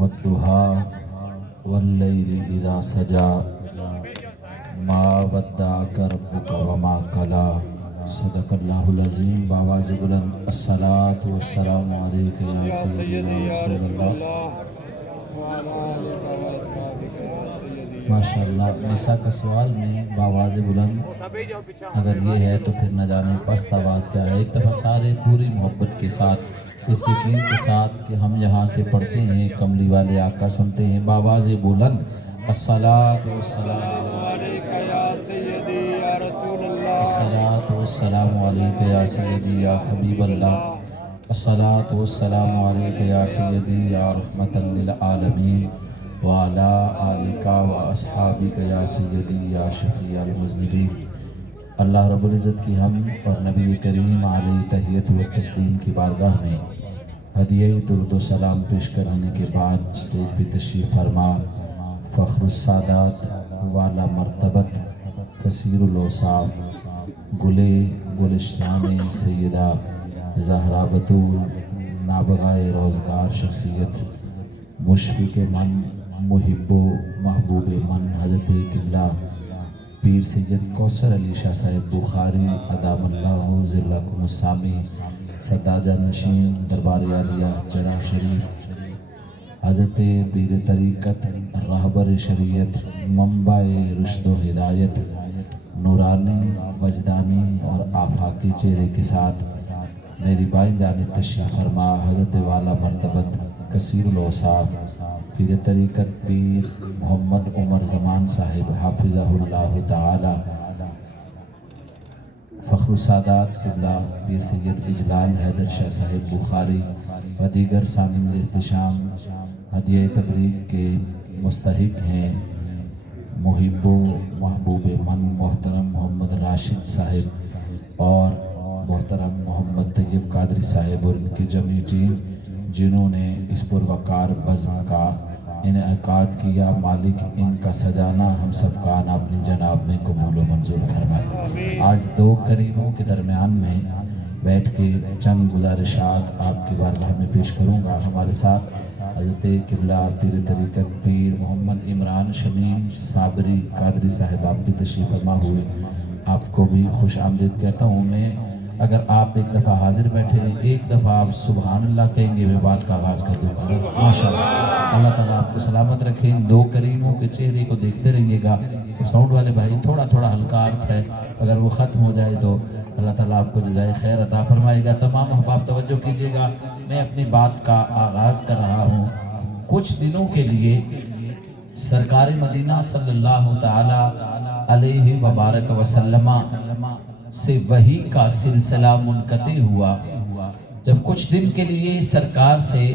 والضحى واللیل اذا سجا ما ودعک ربک وما قلی۔ صدق اللہ العظیم۔ بآواز بلند الصلاۃ والسلام علیک یا سیدی یا رسول اللہ۔ ماشاءاللہ نساء کا سوال میں بآواز بلند اگر یہ ہے تو پھر نہ جانے پست آواز کیا ہے۔ ایک دفعہ سارے پوری محبت کے ساتھ اس یقین کے ساتھ کہ ہم یہاں سے پڑھتے ہیں کملی والے آقا سنتے ہیں بآواز بلند الصلاۃ والسلام الصلاۃ والسلام علیک یا سیدی یا حبیب اللہ، الصلاۃ والسلام علیک یا سیدی یا رحمت للعالمین وعلی آلک و اصحابک یا سیدی یا شفیع المذنبین۔ اللہ رب العزت کی حمد اور نبی کریم علیہ تحیت و تسلیم کی بارگاہ میں ہدیہ درود و سلام پیش کرنے کے بعد اسٹیج پہ تشریف فرما فخر السادات والا مرتبت کثیر الاوصاف گلے گلشان سیدہ زہرا بطول نابغائے روزگار شخصیت مشفق من محب و محبوب من حضرت قبلہ پیر سید کوثر علی شاہ صاحب بخاری ادام اللہ ذلکم السامی سداجہ نشین دربار عالیہ چراغ شریف حضرت پیر طریقت راہبر شریعت منبع رشد و ہدایت نورانی وجدانی اور آفاقی چہرے کے ساتھ میری بائیں جانب تشریف فرما حضرت والا مرتبت کثیر الاوصاف پیر طریقت پیر محمد عمر زمان صاحب حافظہ اللہ تعالی فخر السادات قبلہ پیر سید اجلال حیدر شاہ صاحب بخاری و دیگر سامعین احتشام ہدیہ تبریک کے مستحق ہیں محب و محبوب من محترم محمد راشد صاحب اور محترم محمد طیب قادری صاحب اور ان کی جمعی ٹیم جنہوں نے اس پروقار بزم کا انعقاد کیا۔ مالک ان کا سجانا ہم سب کا آنا اپنی جناب میں قبول و منظور فرمائے۔ آج دو قریبوں کے درمیان میں بیٹھ کے چند گزارشات آپ کی بارگاہ میں پیش کروں گا۔ ہمارے ساتھ حضرت قبلہ پیر طریقت پیر محمد عمران شمیم صابری قادری صاحب آپ بھی تشریف فرما ہوئے، آپ کو بھی خوش آمدید کہتا ہوں میں۔ اگر آپ ایک دفعہ حاضر بیٹھے ایک دفعہ آپ سبحان اللہ کہیں گے میں بات کا آغاز کر دوں گا ماشاءاللہ۔ اللہ تعالیٰ آپ کو سلامت رکھیں۔ دو کریموں کے چہرے کو دیکھتے رہیے گا۔ ساؤنڈ والے بھائی تھوڑا تھوڑا ہلکا ارتھ ہے، اگر وہ ختم ہو جائے تو اللہ تعالیٰ آپ کو جزائے خیر عطا فرمائے گا۔ تمام احباب توجہ کیجیے گا، میں اپنی بات کا آغاز کر رہا ہوں۔ کچھ دنوں کے لیے سرکار مدینہ صلی اللہ تعالی علیہ وبارک وسلم سے وحی کا سلسلہ منقطع ہوا۔ جب کچھ دن کے لیے سرکار سے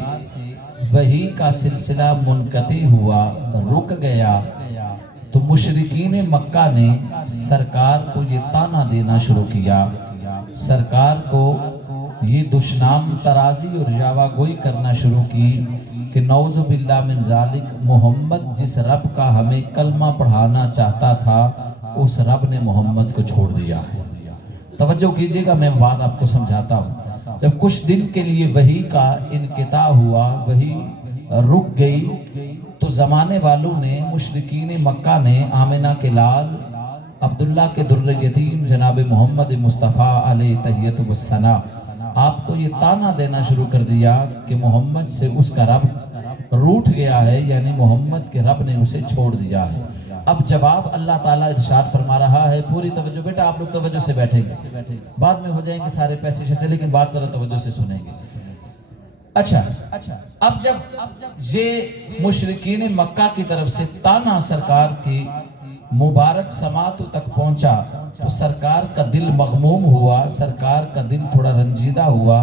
وحی کا سلسلہ منقطع ہوا، رک گیا، تو مشرکین مکہ نے سرکار کو یہ طعنہ دینا شروع کیا، سرکار کو یہ دشنام ترازی اور یاوہ گوئی کرنا شروع کی کہ نعوذ باللہ من ذالک، محمد جس رب کا ہمیں کلمہ پڑھانا چاہتا تھا اس رب نے محمد کو چھوڑ دیا ہے۔ توجہ کیجئے گا، میں بات آپ کو سمجھاتا ہوں۔ جب کچھ دن کے لیے وحی کا انقطاع ہوا، وحی رک گئی، تو زمانے والوں نے مشرکین مکہ نے آمنہ کے لال عبداللہ کے در یتیم جناب محمد مصطفیٰ علیہ تحیت و ثنا آپ کو یہ طعنہ دینا شروع کر دیا کہ محمد سے اس کا رب روٹھ گیا ہے، یعنی محمد کے رب نے اسے چھوڑ دیا ہے۔ اب جواب اللہ تعالیٰ ارشاد فرما رہا ہے، پوری توجہ، بیٹا آپ لوگ توجہ سے بیٹھیں گے، بعد میں ہو جائیں گے سارے پیسے سے، لیکن بات ذرا توجہ سے سنیں گے۔ اچھا، اب جب یہ مشرکین مکہ کی طرف سے طعنہ سرکار کی مبارک سماعتوں تک پہنچا تو سرکار کا دل مغموم ہوا، سرکار کا دل تھوڑا رنجیدہ ہوا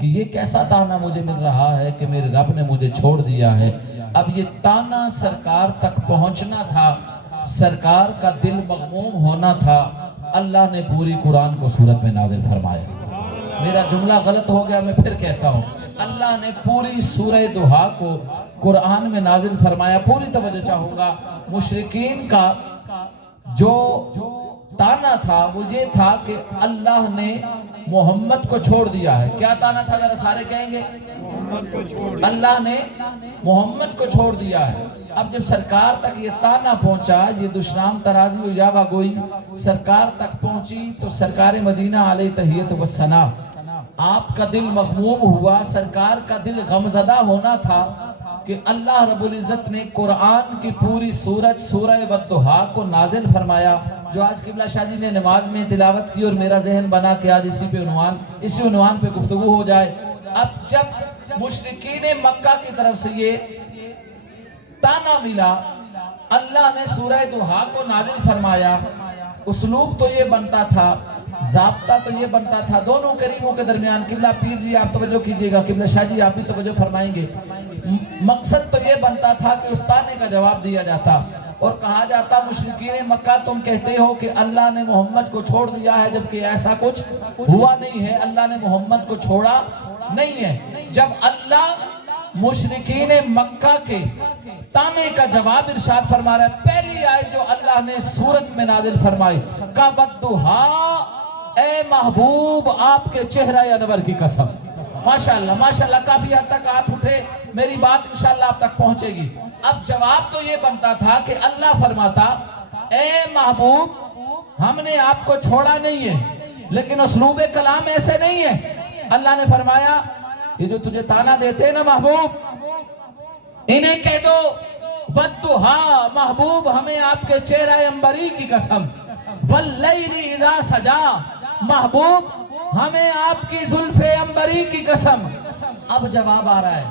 کہ یہ کیسا طعنہ مجھے مل رہا ہے کہ میرے رب نے مجھے چھوڑ دیا ہے۔ اب یہ طعنہ سرکار تک پہنچنا تھا، سرکار کا دل مغموم ہونا تھا، اللہ نے پوری قرآن کو سورت میں نازل فرمایا۔ میرا جملہ غلط ہو گیا، میں پھر کہتا ہوں، اللہ نے پوری سورہ دوحہ کو قرآن میں نازل فرمایا۔ پوری توجہ چاہوں گا، مشرکین کا جو طعنہ تھا وہ یہ تھا کہ اللہ نے محمد کو چھوڑ دیا ہے. کیا تانا تھا ذرا سارے کہیں گے؟ اللہ نے محمد کو چھوڑ دیا ہے. اب جب سرکار تک یہ تانا پہنچا، یہ دشنام ترازی و یاوہ گوئی سرکار تک پہنچی، تو سرکار مدینہ علیہ تحیت و ثنا، آپ کا دل مغموم ہوا، سرکار کا دل غمزدہ ہونا تھا کہ اللہ رب العزت نے قرآن کی پوری سورت سورہ والضحیٰ کو نازل فرمایا، جو آج قبلہ شاہ جی نے نماز میں تلاوت کی اور میرا ذہن بنا کہ آج اسی عنوان پہ گفتگو ہو جائے. اب جب مشرکین مکہ کی طرف سے یہ تانا ملا، اللہ نے سورہ ضحیٰ کو نازل فرمایا. اسلوب تو یہ بنتا تھا، ضابطہ تو یہ بنتا تھا دونوں کریموں کے درمیان. قبلہ پیر جی آپ توجہ کیجئے گا، قبلہ شاہ جی آپ بھی توجہ فرمائیں گے. مقصد تو یہ بنتا تھا کہ اس تانے کا جواب دیا جاتا اور کہا جاتا مشرکین مکہ تم کہتے ہو کہ اللہ نے محمد کو چھوڑ دیا ہے، جبکہ ایسا کچھ ہوا نہیں ہے. اللہ نے محمد کو چھوڑا نہیں ہے. جب اللہ مشرکین مکہ کے تانے کا جواب ارشاد فرما رہا ہے، پہلی آیت جو اللہ نے سورت میں نازل فرمائی، وَالضُّحَىٰ، اے محبوب آپ کے چہرہ انور کی قسم. ماشاءاللہ ماشاءاللہ، کافی حد تک ہاتھ اٹھے، میری بات انشاءاللہ آپ تک پہنچے گی. اب جواب تو یہ بنتا تھا کہ اللہ فرماتا اے محبوب ہم نے آپ کو چھوڑا نہیں ہے، لیکن اسلوب کلام ایسے نہیں ہے. اللہ نے فرمایا یہ جو تجھے تانا دیتے ہیں نا محبوب، انہیں کہہ دو وَالضُّحَىٰ، محبوب ہمیں آپ کے چہرہ انبری کی قسم، وَاللَّيْلِ اِذَا سَجَا، محبوب ہمیں آپ کی زلف انبری کی قسم. اب جواب آ رہا ہے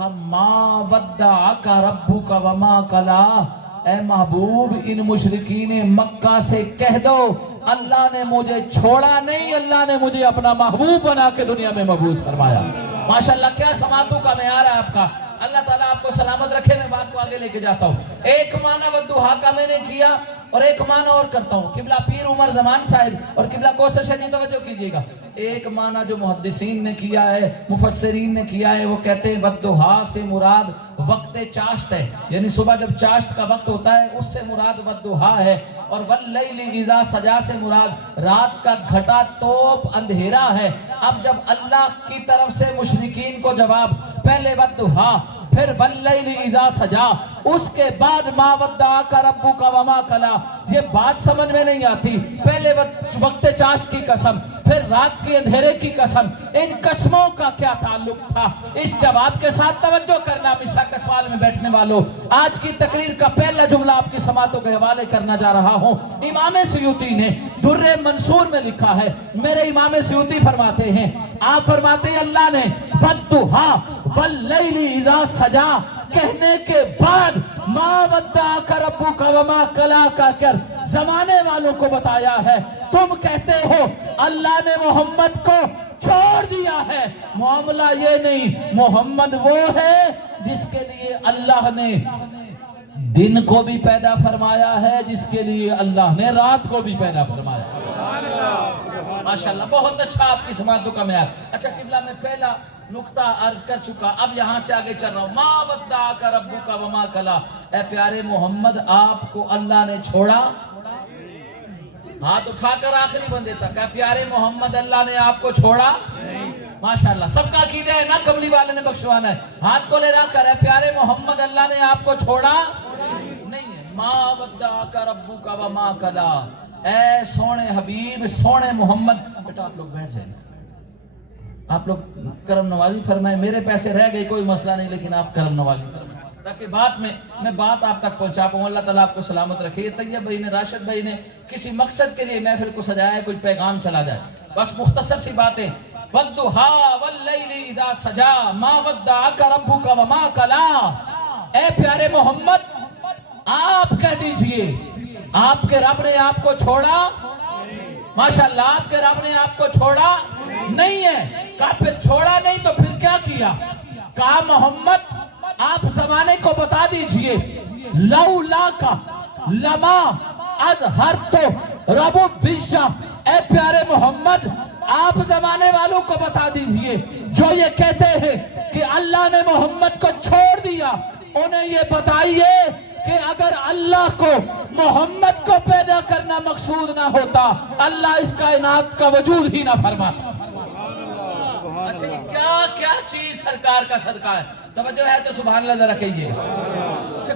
مَا وَدَّعَكَ رَبُّكَ وَمَا قَلَا، اے محبوب ان مشرکین مکہ سے کہہ دو اللہ نے مجھے چھوڑا نہیں، اللہ نے مجھے اپنا محبوب بنا کے دنیا میں مبعوث فرمایا. ماشاءاللہ کیا سماعتوں کا معیار ہے آپ کا. اللہ تعالیٰ آپ کو سلامت رکھے. میں بات کو آگے لے کے جاتا ہوں. ایک معنی والضحیٰ کا میں نے کیا اور ایک معنی اور کرتا ہوں. قبلہ پیر عمر زمان صاحب اور قبلہ کوثر شاہ جی توجہ کیجئے گا. ایک معنی جو محدثین نے کیا ہے، مفسرین نے کیا ہے، وہ کہتے ہیں والضحیٰ سے مراد وقت چاشت ہے، یعنی صبح جب چاشت کا وقت ہوتا ہے اس سے مراد والضحیٰ ہے. اور واللیل اذا سجا سے مراد رات کا گھٹا توپ اندھیرا ہے. اب جب اللہ کی طرف سے مشرکین کو جواب، پہلے والضحیٰ پھر واللیل اذا سجا، اس کے بعد ما ودعک ربک وما قلا، یہ بات سمجھ میں نہیں آتی. پہلے وقت چاشت کی قسم، پھر رات کے اندھیرے کی قسم، ان قسموں کا کیا تعلق تھا؟ اس جواب کے ساتھ توجہ کرنا مسا کے سوال میں بیٹھنے والوں. آج کی تقریر کا پہلا جملہ آپ کی سماعتوں کے حوالے کرنا جا رہا ہوں. امام سیوطی نے در منصور میں لکھا ہے، میرے امام سیوطی فرماتے ہیں، آپ فرماتے ہیں اللہ نے والضحیٰ واللیل اذا سجا کہنے کے بعد ما ودعک ربک وما قلا کا کر زمانے والوں کو بتایا ہے. تم کہتے ہو اللہ نے محمد کو چھوڑ دیا ہے، معاملہ یہ نہیں، محمد وہ ہے جس کے لیے اللہ نے دن کو بھی پیدا فرمایا ہے، جس کے لیے اللہ نے رات کو بھی پیدا فرمایا. ماشاءاللہ بہت اچھا آپ کی سماعتوں کا معیار. اچھا قبلہ میں پہلا نقطہ عرض کر چکا، اب یہاں سے آگے چل رہا ہوں. ما ودعک ربک وما قلا، اے پیارے محمد آپ کو اللہ نے چھوڑا. ہاتھ اٹھا کر آخری بندے تک، اے پیارے محمد اللہ نے آپ کو چھوڑا. ماشاءاللہ سب کا عقیدہ ہے نا، کملی والے نے بخشوانا ہے. ہاتھ کو لے رہا کر، اے پیارے محمد اللہ نے آپ کو چھوڑا نہیں ہے. ما ودعک ربک وما قلا، اے سونے حبیب سونے محمد. بیٹا آپ لوگ بیٹھ جائیں، آپ لوگ کرم نوازی فرمائیں. میرے پیسے رہ گئے کوئی مسئلہ نہیں، لیکن آپ کرم نوازی فرمائیں تاکہ میں بات آپ تک پہنچا پاؤں. اللہ تعالیٰ آپ کو سلامت رکھے. یہ طیب بھائی نے، راشد بھائی نے کسی مقصد کے لیے محفل کو سجایا ہے، کوئی پیغام چلا جائے. بس مختصر سی باتیں. والضحیٰ واللیل اذا سجا ما ودعک ربک وما قلا، اے پیارے محمد آپ کہہ دیجئے آپ کے رب نے آپ کو چھوڑا. ماشاءاللہ آپ کے رب نے آپ کو چھوڑا نہیں ہے. کہا پھر چھوڑا نہیں تو پھر کیا کیا؟ کہا محمد آپ زمانے کو بتا دیجئے لولا کا لما ازہرت رب البشا، اے پیارے محمد آپ زمانے والوں کو بتا دیجئے جو یہ کہتے ہیں کہ اللہ نے محمد کو چھوڑ دیا، انہیں یہ بتائیے کہ اگر اللہ کو محمد کو پیدا کرنا مقصود نہ ہوتا اللہ اس کائنات کا وجود ہی نہ فرماتا. اچھا کیا کیا چیز سرکار کا صدقہ ہے؟ توجہ ہے تو سبحان اللہ ذرا کہیے گا.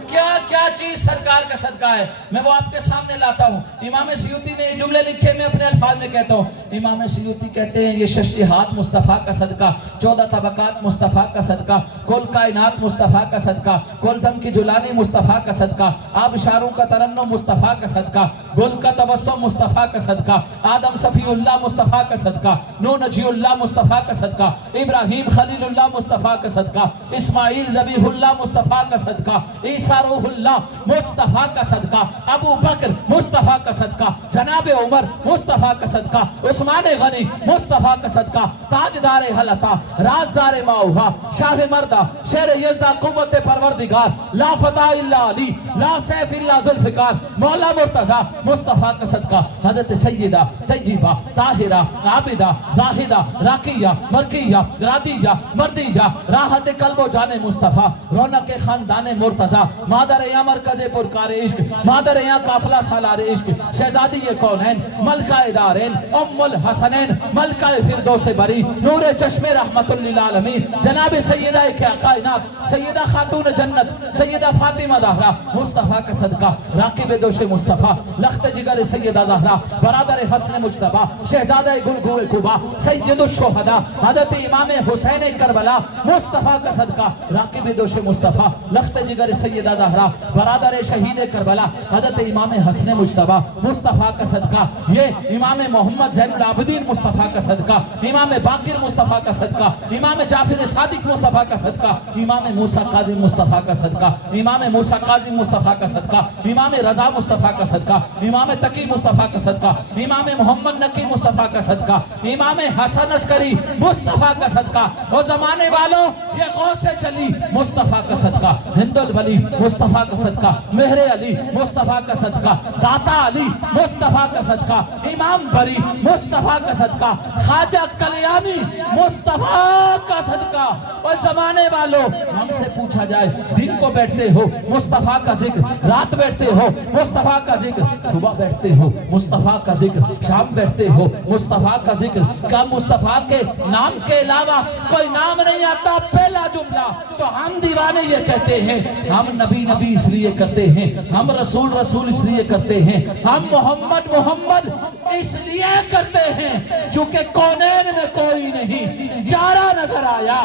کیا کیا چیز سرکار کا صدقہ ہے؟ میں وہ آپ کے سامنے لاتا ہوں. امام سیوطی نے یہ جملے لکھے، میں اپنے الفاظ میں کہتا ہوں. امام سیوطی کہتے ہیں یہ شش ہاتھ مصطفیٰ کا صدقہ، 14 طبقات مصطفیٰ کا صدقہ، کل کائنات مصطفیٰ کا صدقہ، کلزم کی جلانی مصطفیٰ کا صدقہ، آبشاروں کا ترنم مصطفیٰ کا صدقہ، گل کا تبسم مصطفیٰ کا صدقہ، آدم صفی اللہ مصطفیٰ کا صدقہ، نوح نجی اللہ مصطفیٰ کا صدقہ، ابراہیم خلیل اللہ مصطفیٰ کا صدقہ، اسماعیل ذبیح اللہ مصطفیٰ کا صدقہ، عیسیٰ روح اللہ مصطفیٰ کا صدقہ، ابو بکر مصطفیٰ کا صدقہ، جناب عمر مصطفیٰ کا صدقہ، عثمان غنی مصطفیٰ کا صدقہ، تاجدار حلطہ، رازدار ماؤہا، شاہ مردہ، شیر یزدہ، قوت پروردگار، لا فتح الا علی، لا سیف الا ذوالفقار، مولا مرتضی مصطفیٰ کا صدقہ، حضرت سیدہ طیبہ طاہرہ عابدہ زاہدہ راقیہ مرقیہ رادیہ مردیہ راحت قلب و جان مصطفیٰ، رونق خاندان مرتضی، مادر یا مرکز پرکار عشق، مادر یا قافلہ سالار عشق، شہزادی کونین، ملکہ دارین، ام الحسنین، ملکہ فردوس بری، نور چشم رحمت للعالمین، جناب سیدہ کائنات، سیدہ خاتون جنت، سیدہ فاطمہ زہرا مصطفیٰ کا صدقہ، راقب دوش مصطفیٰ، لخت جگر سیدہ زہرا، برادر حسن مجتبیٰ، شہزادہ گلگو کوبا، سید الشہداء، حضرت امام حسین کربلا مصطفیٰ کا صدقہ، راقب دوش مصطفیٰ، لخت جگر سیدہ زہرا، برادر شہید کربلا، حضرت امام حسن مجتبیٰ مصطفیٰ کا صدقہ، یہ امام محمد زین العابدین مصطفیٰ کا صدقہ، امام باقر مصطفیٰ کا صدقہ، امام جعفر صادق مصطفیٰ کا صدقہ، امام موسیٰ کاظم مصطفیٰ کا صدقہ، امام موسیٰ کاظم مصطفیٰ کا صدقہ، امام رضا مصطفیٰ کا صدقہ، امام تقی مصطفیٰ کا صدقہ، امام محمد نقی مصطفیٰ کا صدقہ، امام حسن عسکری مصطفیٰ کا صدقہ، اور زمانے والوں یہ غوث جلی مصطفیٰ کا صدقہ، ہند الولی مصطفیٰ کا صدقہ، مہر علی مصطفیٰ کا صدقہ، داتا علی مصطفیٰ کا صدقہ، امام بری مصطفیٰ کا صدقہ، خواجہ کلیانی مصطفیٰ کا صدقہ. اور زمانے والوں ہم سے پوچھا جائے دن کو بیٹھتے ہو مصطفیٰ کا ذکر، رات بیٹھتے ہو مصطفیٰ کا ذکر، صبح بیٹھتے ہو مصطفیٰ کا ذکر، شام بیٹھتے ہو مصطفیٰ کا ذکر، کیا مصطفیٰ کے نام کے علاوہ کوئی نام نہیں آتا؟ پہلا جملہ تو ہم دیوانے یہ کہتے ہیں، ہم نبی نبی اس لیے کرتے ہیں، ہم رسول رسول اس لیے کرتے ہیں، ہم محمد محمد اس لیے کرتے ہیں چونکہ کونین میں کوئی نہیں چارہ نظر آیا.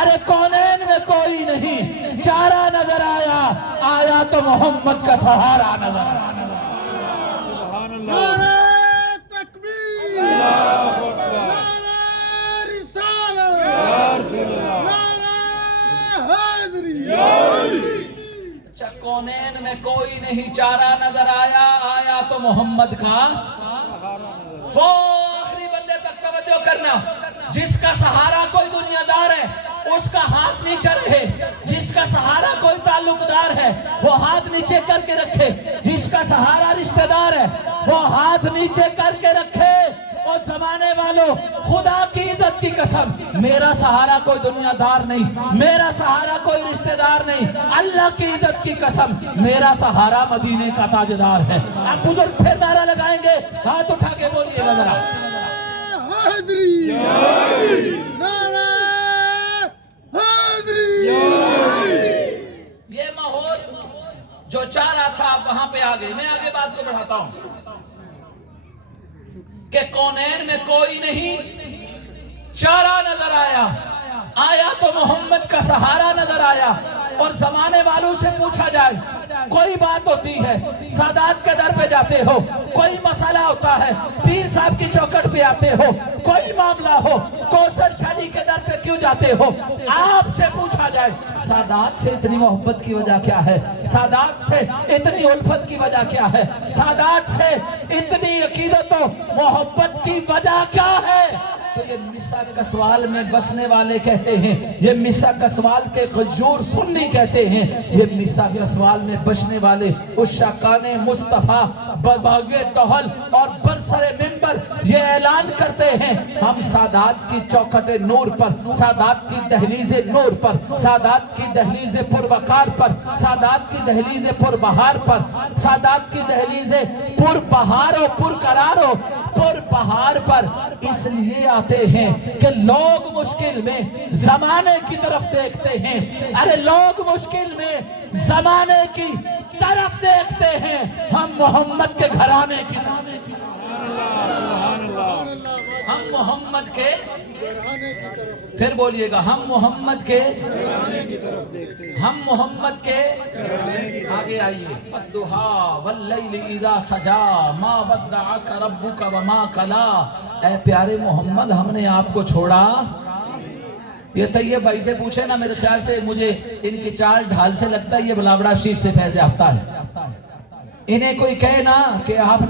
ارے کونین میں کوئی نہیں چارہ نظر آیا، آیا تو محمد کا سہارا نظر آیا. نعرہ تکبیر، نعرہ رسالت، نعرہ حیدری. اچھا کونین میں کوئی نہیں چارہ نظر آیا، آیا تو محمد کا. وہ آخری بندے تک توجہ کرنا، جس کا سہارا کوئی دنیا دار ہے اس کا ہاتھ نیچے رہے، جس کا سہارا کوئی تعلق دار ہے وہ ہاتھ نیچے کر کے رکھے، جس کا سہارا رشتہ دار ہے وہ ہاتھ نیچے کر کے رکھے. اور زمانے والوں خدا کی عزت کی قسم، میرا سہارا کوئی دنیا دار نہیں، میرا سہارا کوئی رشتہ دار نہیں، اللہ کی عزت کی قسم میرا سہارا مدینے کا تاجدار ہے. اب بزرگ پھر نعرہ لگائیں گے، ہاتھ اٹھا کے بولیے گا ذرا. حیدری، نعرہ حیدری. یہ ماحول جو چاہ رہا تھا آپ وہاں پہ آ گئے. میں آگے بات کو بڑھاتا ہوں کہ کونین میں کوئی نہیں چارہ نظر آیا، آیا تو محمد کا سہارا نظر آیا. اور زمانے والوں سے پوچھا جائے کوئی بات ہوتی ہے سادات کے در پہ جاتے ہو، کوئی مسئلہ ہوتا ہے پیر صاحب کی چوکٹ پہ آتے ہو، کوئی معاملہ ہو کوثر شاہ جی کے در پہ کیوں جاتے ہو؟ آپ سے پوچھا جائے سادات سے اتنی محبت کی وجہ کیا ہے؟ سادات سے اتنی الفت کی وجہ کیا ہے؟ سادات سے اتنی عقیدت و محبت کی وجہ کیا ہے؟ تو یہ مصر کسوال میں بسنے والے کہتے ہیں، یہ مصر کسوال کے غیور سنی کہتے ہیں، یہ مصر کسوال میں بسنے والے عشاقان مصطفیٰ باغ طحل اور برسر منبر یہ اعلان کرتے ہیں ہم سادات کی چوکھٹ نور پر، سادات کی دہلیز نور پر، سادات کی دہلیز پروقار پر، سادات کی دہلیز پربہار پر، سادات کی دہلیز پربہار و پرقرار و پر پہاڑ پر اس لیے آتے ہیں کہ لوگ مشکل میں زمانے کی طرف دیکھتے ہیں. ارے لوگ مشکل میں زمانے کی طرف دیکھتے ہیں, ہم محمد کے گھرانے کی طرف, ہم محمد کے, پھر بولیے گا, ہم محمد کے, ہم محمد کے, آگے آئیے. والضحیٰ واللیل اذا سجا ما ودعک ربک وما قلا. اے پیارے محمد, ہم نے آپ کو چھوڑا. یہ طیب بھائی سے پوچھے نا, میرے خیال سے مجھے ان کی چال ڈھال سے لگتا ہے یہ بلابڑا شریف سے فیض یافتہ ہے. انہیں کوئی کہے نا کہ آپ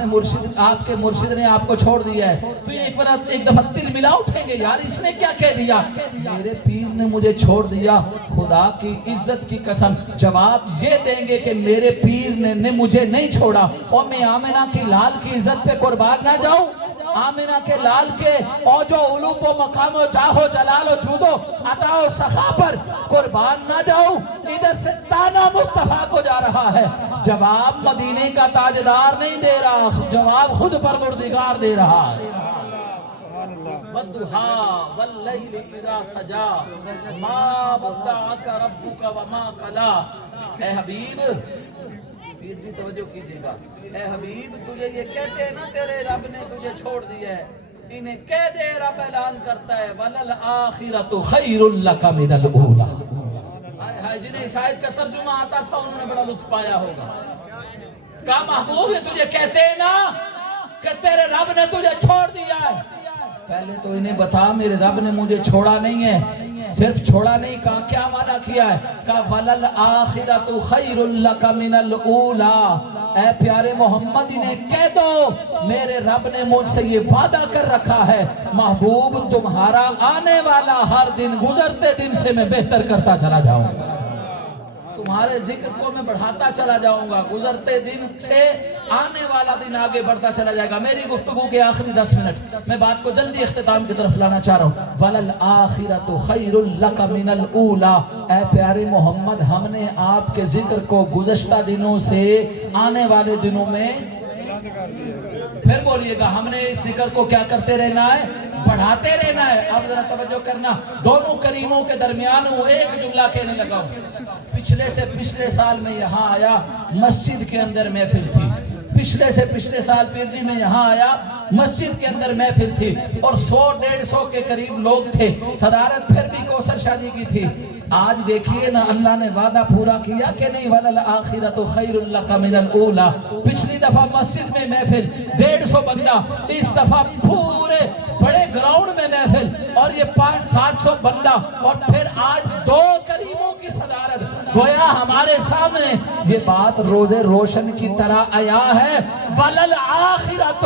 کے مرشد نے آپ کو چھوڑ دیا ہے, تو یہ ایک دفعہ دل ملا اٹھیں گے, یار اس نے کیا کہہ دیا, میرے پیر نے مجھے چھوڑ دیا. خدا کی عزت کی قسم جواب یہ دیں گے کہ میرے پیر نے مجھے نہیں چھوڑا, اور میں آمنہ کی لال کی عزت پہ قربان نہ جاؤں, آمنہ کے لال کے اوج و علوم و مقام و جاہ و جلال و جود و عطا و سخا پر قربان نہ جاؤں. ادھر سے تانا مصطفیٰ کو جا رہا ہے, جواب مدینے کا تاجدار نہیں دے رہا, جواب خود پروردگار دے رہا ہے. والضحیٰ واللیل اذا سجا ما ودعک ربک وما قلا. اے حبیب, پیر جی توجہ کیجئے گا, اے حبیب تجھے یہ کہتے ہیں نا تیرے رب نے تجھے چھوڑ دیا ہے, انہیں کہہ دے, رب اعلان کرتا ہے وَلَلْآخِرَةُ خَيْرٌ لَكَ مِنَ الْأُولَىٰ. جنہیں اس آیت کا ترجمہ آتا تھا انہوں نے بڑا لطف پایا ہوگا. کہا محبوب ہے تجھے کہتے ہیں نا کہ تیرے رب نے تجھے چھوڑ دیا ہے, پہلے تو انہیں بتا میرے رب نے مجھے چھوڑا نہیں ہے. صرف چھوڑا نہیں, کہا کیا وعدہ کیا ہے, کہا وَلَلْآخِرَةُ خَيْرٌ لَكَ مِنَ الْأُولَىٰ. اے پیارے محمد انہیں کہہ دو میرے رب نے مجھ سے یہ وعدہ کر رکھا ہے, محبوب تمہارا آنے والا ہر دن گزرتے دن سے میں بہتر کرتا چلا جاؤں گا, تمہارے ذکر کو میں بڑھاتا چلا جاؤں گا, گزرتے دن سے آنے والا دن آگے بڑھتا چلا جائے گا. میری گفتگو کے آخری 10 منٹ میں بات کو جلدی اختتام کی طرف لانا چاہ رہا ہوں. وَلَلْآخِرَةُ خَيْرٌ لَكَ مِنَ الْأُولَىٰ. اے پیارے محمد, ہم نے آپ کے ذکر کو گزشتہ دنوں سے آنے والے دنوں میں, پھر بولیے گا, ہم نے اس ذکر کو کیا کرتے رہنا ہے, بڑھاتے رہنا ہے. اب ذرا توجہ کرنا, دونوں کریموں کے درمیان ہوں ایک جملہ کہنے لگا ہوں. پچھلے سال میں یہاں آیا, مسجد کے اندر محفل تھی. پچھلے سال پیر جی میں یہاں آیا, مسجد کے اندر محفل تھی اور 100-150 کے قریب لوگ تھے. صدارت پھر بھی کوثر شاہ جی کی تھی. آج دیکھیے نا اللہ نے وعدہ پورا کیا کہ نہیں, وَلَلْآخِرَةُ خَيْرٌ لَكَ مِنَ الْأُولَىٰ. پچھلی دفعہ مسجد میں محفل 150 بندہ, اس دفعہ پورے بڑے گراؤنڈ میں محفل اور یہ 500-700 بندہ, اور پھر آج 2 کریموں کی صدارت. گویا ہمارے سامنے یہ بات روزے روشن کی طرح آیا ہے, وَلَلْآخِرَةُ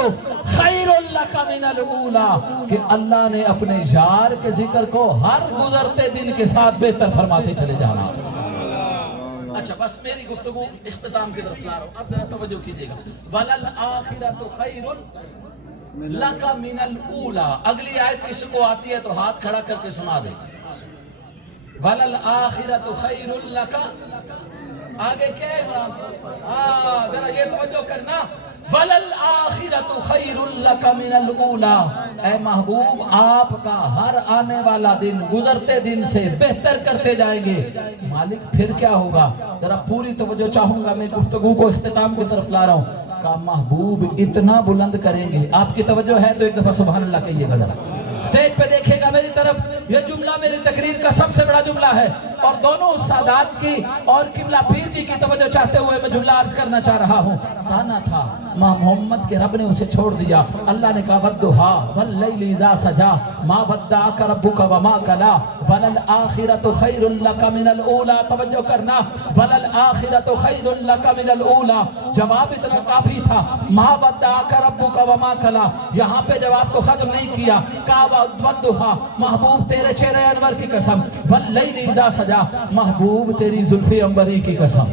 خَيْرٌ لَكَ مِنَ الْأُولَىٰ, کہ اللہ نے اپنے یار کے ذکر کو ہر گزرتے دن کے ساتھ بہتر فرماتے چلے جانا. اچھا بس میری گفتگو اختتام کی طرف لا رہا ہوں, اب ذرا توجہ کیجئے گا. وَلَلْآخِرَةُ خَيْرٌ لَكَ مِنَ الْأُولَىٰ. اگلی آیت کسی کو آتی ہے تو ہاتھ کھڑا کر کے سنا دے. وَلَلْآخِرَةُ خَيْرٌ لَكَ, آگے کیا ہے, ذرا یہ توجہ کرنا. وَلَلْآخِرَةُ خَيْرٌ لَكَ مِنَ الْأُولَىٰ. اے محبوب, آپ کا ہر آنے والا دن گزرتے دن سے بہتر کرتے جائیں گے. مالک پھر کیا ہوگا, ذرا پوری توجہ چاہوں گا, میں گفتگو کو اختتام کی طرف لا رہا ہوں. کا محبوب اتنا بلند کریں گے, آپ کی توجہ ہے تو ایک دفعہ سبحان اللہ کہیے گا. ذرا سٹیج پہ دیکھے گا میری طرف, یہ جملہ میری تقریر کا سب سے بڑا جملہ ہے, اور دونوں سادات کی اور قبلہ پیر جی کی توجہ چاہتے ہوئے میں جملہ عرض کرنا چاہ رہا ہوں. تانا تھا محمد کے رب نے اسے چھوڑ دیا. اللہ نے کہا وَالضُّحَىٰ وَاللَّيْلِ إِذَا سَجَا مَا وَدَّعَكَ رَبُّكَ وَمَا قَلَا وَلَلْآخِرَةُ خَيْرٌ لَكَ مِنَ الْأُولَىٰ. توجہ کرنا, وَلَلْآخِرَةُ خَيْرٌ لَكَ مِنَ الْأُولَىٰ. جواب اتنا کافی تھا, مَا وَدَّعَكَ رَبُّكَ وَمَا قَلَا. یہاں پہ جواب کو ختم نہیں کیا, کہا وَالضُّحَىٰ, محبوب تیرے چہرے انور کی قسم, وَاللَّيْلِ إِذَا سَجَا, محبوب تیری زلف عنبری کی قسم.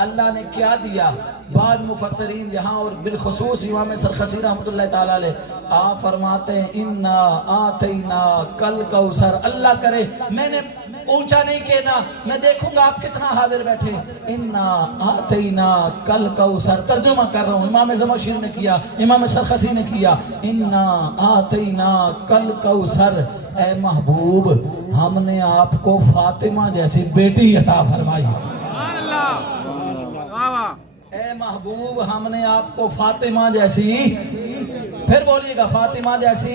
اللہ نے کیا دیا؟ بعض مفسرین یہاں اور بالخصوص امام سرخسی رحمۃ اللہ تعالیٰ علیہ آپ فرماتے ہیں انا آتینا کل کوثر، اللہ کرے میں نے اونچا نہیں کہنا، میں دیکھوں گا آپ کتنا حاضر بیٹھے، انا آتینا کل کوثر، ترجمہ کر رہا ہوں، امام زمخشری نے کیا، امام سرخسی نے کیا، انا آتینا کل کوثر، اے محبوب ہم نے آپ کو فاطمہ جیسی بیٹی عطا فرمائی، اے محبوب ہم نے آپ کو فاطمہ جیسی، پھر بولیے گا فاطمہ جیسی،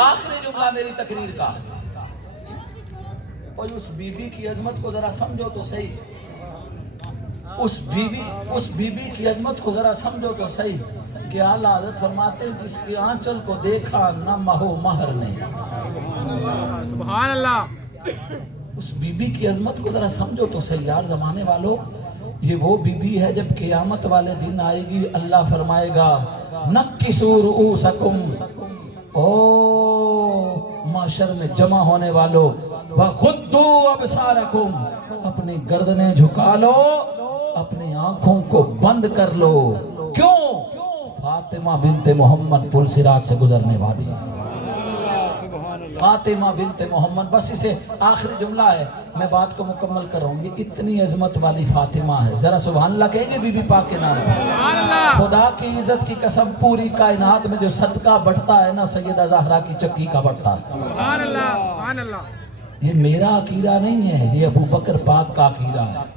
آخری جملہ میری تقریر کا، اور اس بی بی کی عظمت کو ذرا سمجھو تو صحیح، اس بی بی کی عظمت کو ذرا سمجھو تو صحیح کہ اعلیٰ حضرت فرماتے ہیں جس کی آنچل کو دیکھا نہ مہو مہر نے، سبحان اللہ، اس بی بی کی عظمت کو ذرا سمجھو تو صحیح یار زمانے والوں، یہ وہ بی بی ہے جب قیامت والے دن آئے گی اللہ فرمائے گا نکسوا رؤوسکم، او معاشر میں جمع ہونے والو، وغضوا ابصارکم، اپنی گردنیں جھکا لو، اپنی آنکھوں کو بند کر لو، کیوں؟ فاطمہ بنت محمد پل صراط سے گزرنے والی، فاطمہ بنت محمد، بس اسے آخری جملہ ہے میں بات کو مکمل کر رہا ہوں، یہ اتنی عظمت والی فاطمہ ہے، ذرا سبحان اللہ کہیں گے بی بی پاک کے نام پر، خدا کی عزت کی قسم پوری کائنات میں جو صدقہ بڑھتا ہے نا سیدہ زہرا کی چکی کا بڑھتا ہے، سبحان اللہ، سبحان اللہ، یہ میرا عقیدہ نہیں ہے، یہ ابو بکر پاک کا عقیدہ ہے،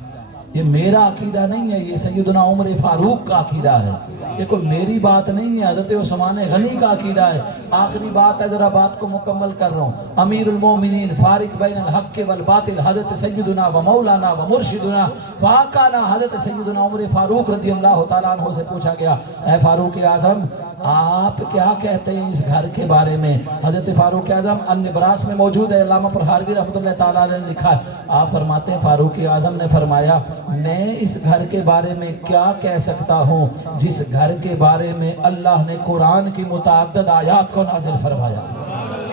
یہ میرا عقیدہ نہیں ہے، یہ سیدنا عمر فاروق کا عقیدہ ہے، یہ کوئی میری بات نہیں ہے، حضرت عثمان غنی کا عقیدہ ہے، آخری بات ہے ذرا بات کو مکمل کر رہا ہوں، امیر المومنین فارق بین الحق والباطل حضرت سیدنا و مولانا و مرشدنا و آقانا حضرت سیدنا عمر فاروق رضی اللہ تعالیٰ عنہ سے پوچھا گیا اے فاروق اعظم آپ کیا کہتے ہیں اس گھر کے بارے میں؟ حضرت فاروق اعظم النبراس میں موجود ہے، علامہ پرہاروی رحمۃ اللہ تعالیٰ نے لکھا ہے، آپ فرماتے ہیں فاروق اعظم نے فرمایا میں اس گھر کے بارے میں کیا کہہ سکتا ہوں جس گھر کے بارے میں اللہ نے قرآن کی متعدد آیات کو نازل فرمایا،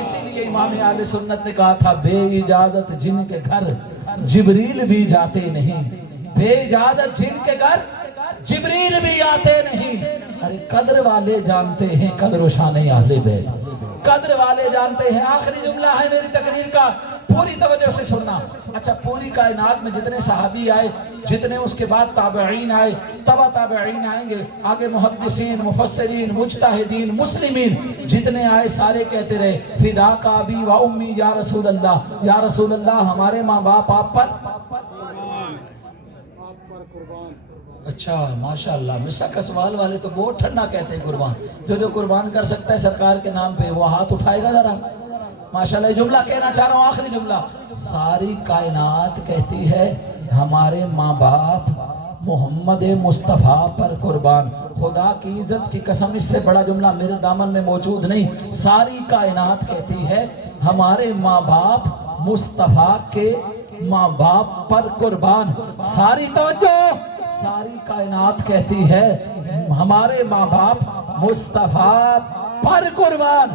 اسی لیے امام اہل سنت نے کہا تھا بے اجازت جن کے گھر جبریل بھی جاتے نہیں، بے اجازت جن کے گھر جبریل بھی آتے نہیں، ارے قدر والے جانتے ہیں قدر و شان اہل بیت، قدر والے جانتے ہیں، آخری جملہ ہے میری تقریر کا، پوری توجہ سے سننا، اچھا پوری کائنات میں جتنے صحابی آئے، جتنے اس کے بعد تابعین آئے، تبع تابعین آئیں گے، آگے محدثین، مفسرین، مجتہدین، مسلمین، جتنے آئے سارے کہتے رہے فداک ابی و امی یا رسول اللہ، یا رسول اللہ ہمارے ماں باپ آپ پر اچھا ماشاءاللہ، مصر کسوال والے تو بہت ٹھنڈا کہتے ہیں قربان، جو قربان کر سکتا ہے سرکار کے نام پہ وہ ہاتھ اٹھائے گا ذرا، ماشاءاللہ یہ جملہ کہنا چاہ رہا ہوں، آخری جملہ، ساری کائنات کہتی ہے ہمارے ماں باپ محمد مصطفیٰ پر قربان، خدا کی عزت کی قسم اس سے بڑا جملہ میرے دامن میں موجود نہیں، ساری کائنات کہتی ہے ہمارے ماں باپ مصطفیٰ کے ماں باپ پر قربان، ساری توجہ، ساری کائنات کہتی ہے ہمارے ماں باپ مصطفیٰ پر قربان،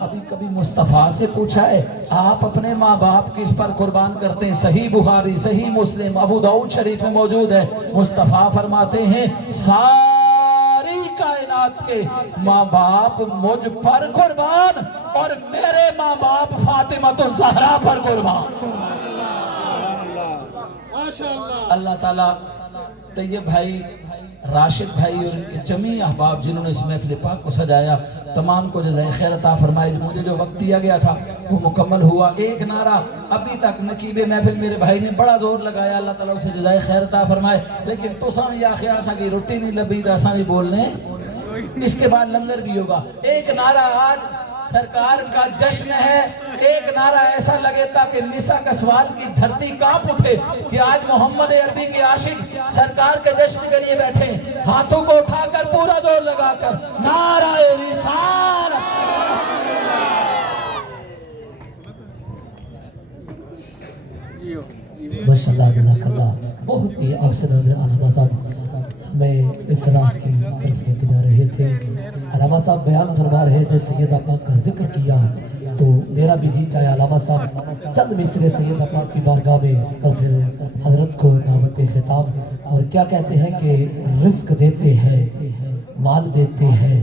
ابھی کبھی مصطفیٰ سے پوچھا ہے آپ اپنے ماں باپ کس پر قربان کرتے ہیں؟ صحیح بخاری، صحیح مسلم، ابو داؤد شریف میں موجود ہے، مصطفیٰ فرماتے ہیں ساری کائنات کے ماں باپ مجھ پر قربان اور میرے ماں باپ فاطمہ الزہرا پر قربان، اللہ تعالیٰ طیب بھائی، راشد بھائی اور ان کے جمیع احباب جنہوں نے اس محفل پاک کو سجایا تمام کو جزائے خیر عطا فرمائے، مجھے جو وقت دیا گیا تھا وہ مکمل ہوا، ایک نعرہ ابھی تک نقیب محفل میرے بھائی نے بڑا زور لگایا، اللہ تعالیٰ اسے جزائے خیر عطا فرمائے، لیکن تو ساں یا خیال ساں کی روٹی نہیں لبی دا ساں بولنے، اس کے بعد لنگر بھی ہوگا، ایک نعرہ آج سرکار کا جشن ہے، ایک نعرہ ایسا لگے تاکہ مصر کسوال کی دھرتی کانپ اٹھے کہ آج محمد عربی کے عاشق سرکار کے جشن کے لیے بیٹھے، ہاتھوں کو اٹھا کر پورا زور لگا کر نعرہ رسالت، ماشاءاللہ جزاک اللہ، بہت ہی اکثر علامہ صاحب ہمیں اس راہ کی طرف لے کے جا رہے تھے، علامہ صاحب بیان فرما رہے تھے، سید آقا کا ذکر کیا، تو میرا بھی جی چاہے علامہ صاحب چند مصرے سید پاک کی بارگاہ میں اور پھر حضرت کو دعوت خطاب. اور کیا کہتے ہیں کہ رزق دیتے ہیں، مال دیتے ہیں،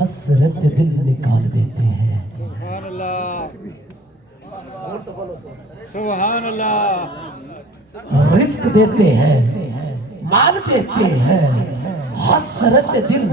حسرت دل نکال دیتے ہیں. سبحان اللہ، سبحان اللہ. رزق دیتے ہیں، مال دیتے ہیں، حسرت دل